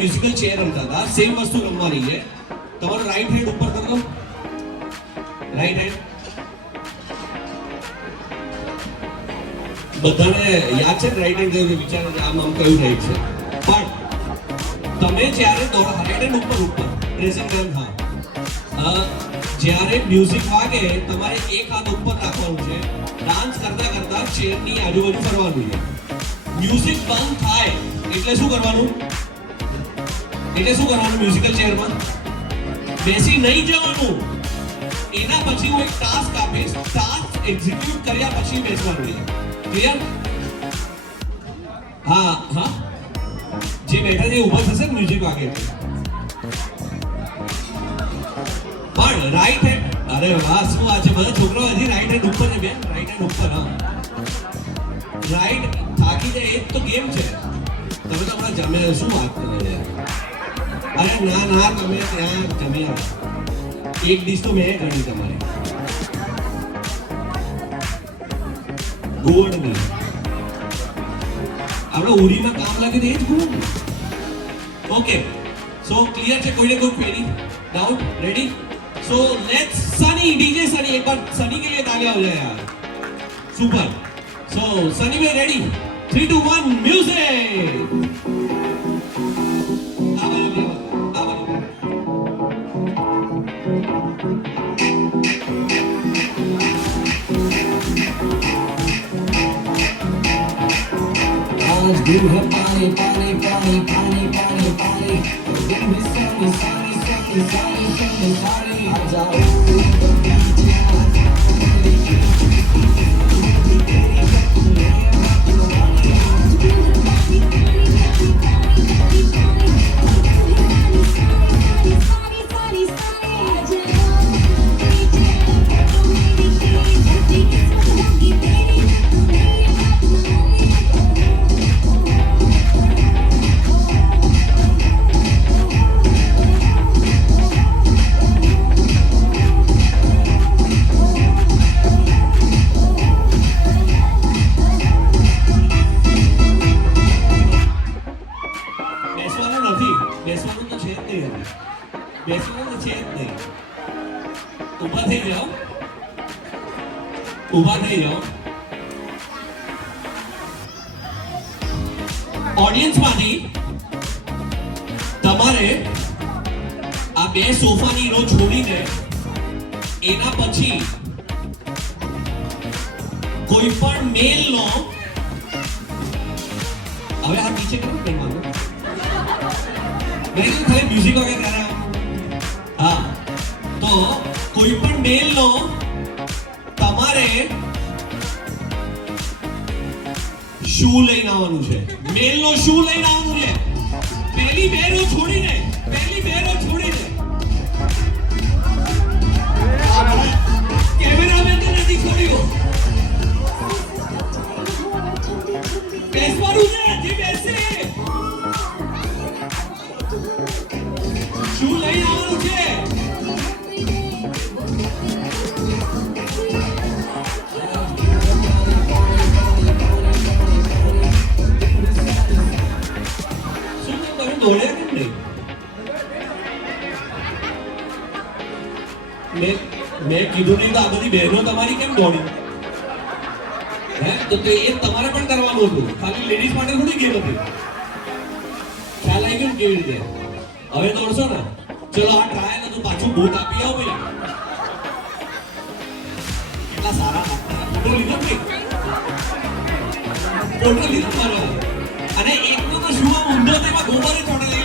Musical chair રમતા હતા, same વસ્તુ રમવાની છે. તમારો રાઈટ હેન્ડ ઉપર કરો, રાઈટ હેન્ડ. બધાને યાદ છે રાઈટ હેન્ડ કયું વિચારે છે, આમ કયું રાઈટ છે. પણ તમે જ્યારે રાઈટ હેન્ડ ઉપર પ્રેઝન્ટ ડાઉન. હા, જ્યારે મ્યુઝિક વાગે તમારે એક હાથ ઉપર રાખવાનું છે. ડાન્સ કરતા કરતા ચેરની આજુબાજુ ફરવાનું છે. મ્યુઝિક બંધ થાય એટલે શું કરવાનું? મ્યુઝિકલ ચેરમાં બેસી નહીં જવાનું. એના પછી હું એક ટાસ્ક આપીશ, ટાસ્ક એક્ઝિક્યુટ કર્યા પછી બેસવાનું છે. ક્લિયર? હા હા, જે બેઠા છે ઊભા થશે મ્યુઝિક વાગે પણ રાઈટ હેન્ડ. અરે વાહ, શું આ છે, બધા છોકરાઓ હજી રાઈટ હેન્ડ ઉપર છે બેન, રાઈટ હેન્ડ ઉપર. હા, રાઈટ થાકી જાય એ તો ગેમ છે. તમે તો હમણાં જમે, શું વાત કરો છો? અરે ના ના, તમે ત્યાં જમ્યા, એક ડીશ તો મેં ગણી તમારી ગોળની. આપણે ઉરીમાં કામ લાગે તો એ જ ગોળ. ઓકે, સો ક્લિયર છે? કોઈને કોઈ query, doubt? Ready? So let's Sunny, DJ Sunny, एक बार सनी के लिए तालियां हो जाए यार. सुपर. सो सनी भाई रेडी? 3 2 1 म्यूजिक. आज दिन है पानी पानी पानी पानी पानी पानी, दिन में सानी सानी सानी सानी सानी सानी. आ जाओ ઉભા થઈ જાઓ. ઓડિયન્સમાંથી તમારે આ બે સોફાની રો છોડીને એના પછી કોઈ પણ મેલનો, હવે આ નીચે કેમ કરવાનું? મેં ખાલી મ્યુઝિક વગેરે કરે. હા, તો કોઈ પણ મેલનો તમારે શૂ લઈને આવવાનું છે. મેલનો શૂ લઈને આવવાનું છે. પહેલી બે રો છોડીને કેમેરામેન તો નથી છોડ્યો. બેસવાનું છે, જે બેસે શૂ લઈને આવવાનું છે. દોડ્યા કેમ નહીં? મેં કીધું નહીં તો આ બધી બહેનો તમારી કેમ દોડી? હે, તો એ તમારે પણ કરવાનું હતું. ખાલી લેડીઝ માટે થોડી ગેમ હતી. ખ્યાલ આવી ગયો કેવી રીતે? હવે દોડશો ને? ચલો આ ટ્રાયલ હતું, પાછું બોટ આપી આવો ભાઈ. કેટલા સારા ફોટો લીધો ભાઈ, ફોટો લીધો મારો. અને એકનો તો શું ઊંધો તેમાં ગોબરે ચોટેલી